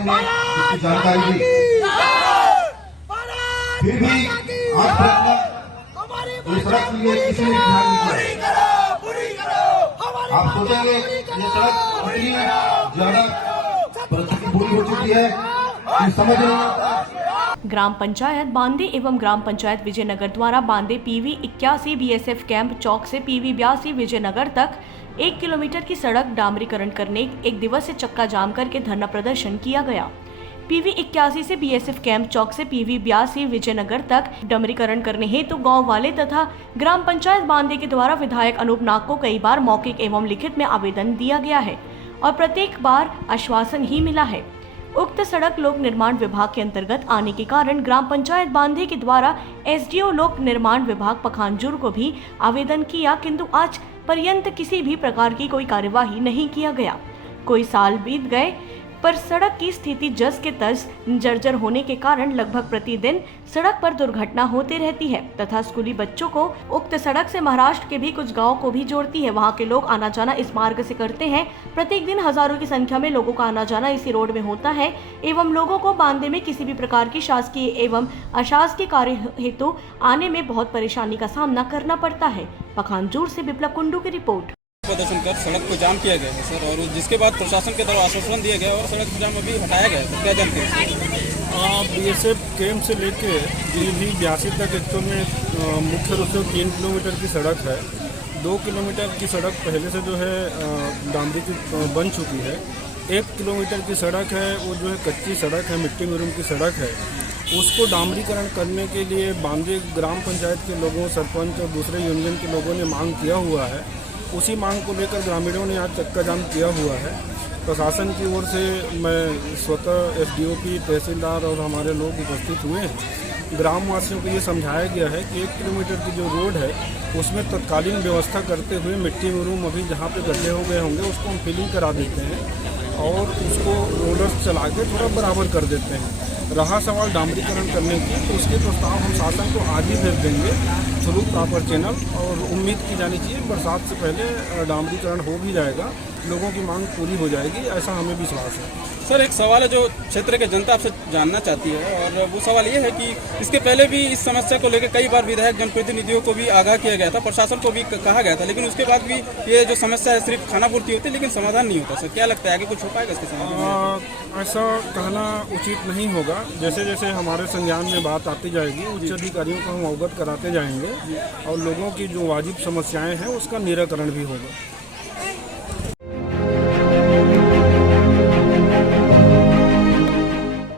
इसकी जानकारी दी, फिर भी आज तक ये सड़क के लिए किसी ने ध्यान नहीं दिया। आप सोचेंगे ये सड़क इतनी ज्यादा परिस्थिति बुरी हो चुकी है कि समझ नहीं आता। ग्राम पंचायत बांदे एवं ग्राम पंचायत विजयनगर द्वारा बांदे PV 81 BSF कैंप चौक से PV 82 विजयनगर तक 1 किलोमीटर की सड़क डामरीकरण करने एक दिवसीय चक्का जाम करके धरना प्रदर्शन किया गया। PV 81 से BSF कैंप चौक से PV 82 विजयनगर तक डामरीकरण करने हेतु गांव वाले तथा ग्राम पंचायत बांदे के द्वारा विधायक अनूप नाग को कई बार मौखिक एवं लिखित में आवेदन दिया गया है और प्रत्येक बार आश्वासन ही मिला है। उक्त सड़क लोक निर्माण विभाग के अंतर्गत आने के कारण ग्राम पंचायत बांदे के द्वारा SDO लोक निर्माण विभाग पखानजूर को भी आवेदन किया, किंतु आज पर्यंत किसी भी प्रकार की कोई कार्यवाही नहीं किया गया। कोई साल बीत गए पर सड़क की स्थिति जस के तस जर्जर होने के कारण लगभग प्रतिदिन सड़क पर दुर्घटना होती रहती है तथा स्कूली बच्चों को उक्त सड़क से महाराष्ट्र के भी कुछ गांव को भी जोड़ती है। वहां के लोग आना जाना इस मार्ग से करते हैं। प्रत्येक दिन हजारों की संख्या में लोगों का आना जाना इसी रोड में होता है एवं लोगों को बांदे में किसी भी प्रकार की शासकीय एवं अशासकीय कार्य हेतु आने में बहुत परेशानी का सामना करना पड़ता है। पखानजूर से विप्लव कुंडू की रिपोर्ट। प्रदर्शन कर सड़क को जाम किया गया है सर, और जिसके बाद प्रशासन के द्वारा आश्वासन दिया गया और सड़क जाम अभी हटाया गया है। क्या जानते हैं? BSF कैंप से लेके PV 82 तक एक तो में मुख्य रूप से 3 किलोमीटर की सड़क है। 2 किलोमीटर की सड़क पहले से जो है डामरी की बन चुकी है। 1 किलोमीटर की सड़क है वो जो है कच्ची सड़क है, मिट्टी मुरुम की सड़क है। उसको डामरीकरण करने के लिए बांदे ग्राम पंचायत के लोगों, सरपंच और दूसरे यूनियन के लोगों ने मांग किया हुआ है। उसी मांग को लेकर ग्रामीणों ने आज चक्का जाम किया हुआ है। प्रशासन की ओर से मैं स्वतः SDOP, तहसीलदार और हमारे लोग उपस्थित हुए हैं। ग्रामवासियों को ये समझाया गया है कि 1 किलोमीटर की जो रोड है उसमें तत्कालीन व्यवस्था करते हुए मिट्टी मुरूम अभी जहाँ पे गड्ढे हो गए होंगे उसको हम फिलिंग करा देते हैं और उसको रोलर्स चला के थोड़ा बराबर कर देते हैं। रहा सवाल डामरीकरण करने की, तो उसके प्रस्ताव हम शासन को आज ही भेज देंगे थ्रू प्रॉपर चैनल और उम्मीद की जानी चाहिए बरसात से पहले डामरीकरण हो भी जाएगा, लोगों की मांग पूरी हो जाएगी, ऐसा हमें विश्वास है। सर एक सवाल है जो क्षेत्र के जनता आपसे जानना चाहती है, और वो सवाल ये है कि इसके पहले भी इस समस्या को लेकर कई बार विधायक जनप्रतिनिधियों को भी आगाह किया गया था, प्रशासन को भी कहा गया था, लेकिन उसके बाद भी ये जो समस्या है सिर्फ खानापूर्ति होती है लेकिन समाधान नहीं होता। सर क्या लगता है आगे कुछ हो पाएगा इसके समाधान? ऐसा कहना उचित नहीं होगा। जैसे जैसे हमारे संज्ञान में बात आती जाएगी उच्च अधिकारियों को हम अवगत कराते जाएंगे और लोगों की जो वाजिब समस्याएं हैं उसका निराकरण भी होगा।